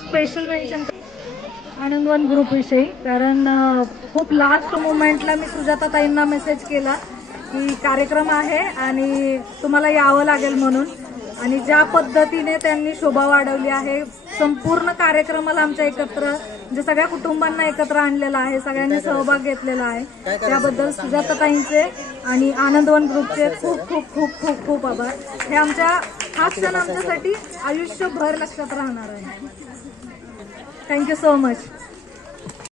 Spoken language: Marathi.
स्पेशल मेन्शन आनंदवन ग्रुप विषयी, कारण खूप लास्ट मोमेंटला मी सुजाताताईंना मेसेज केला की कार्यक्रम आहे आणि तुम्हाला यावं लागेल म्हणून, आणि ज्या पद्धतीने त्यांनी शोभा वाढवली आहे, संपूर्ण कार्यक्रमाला आमच्या एकत्र म्हणजे सगळ्या कुटुंबांना एकत्र आणलेला आहे, सगळ्यांनी सहभाग घेतलेला आहे, त्याबद्दल सुजाताताईंचे आणि आनंदवन ग्रुपचे खूप खूप खूप खूप खूप आभार. हे हा क्षण आमच्यासाठी आयुष्यभर लक्षात राहणार आहे. Thank you so much.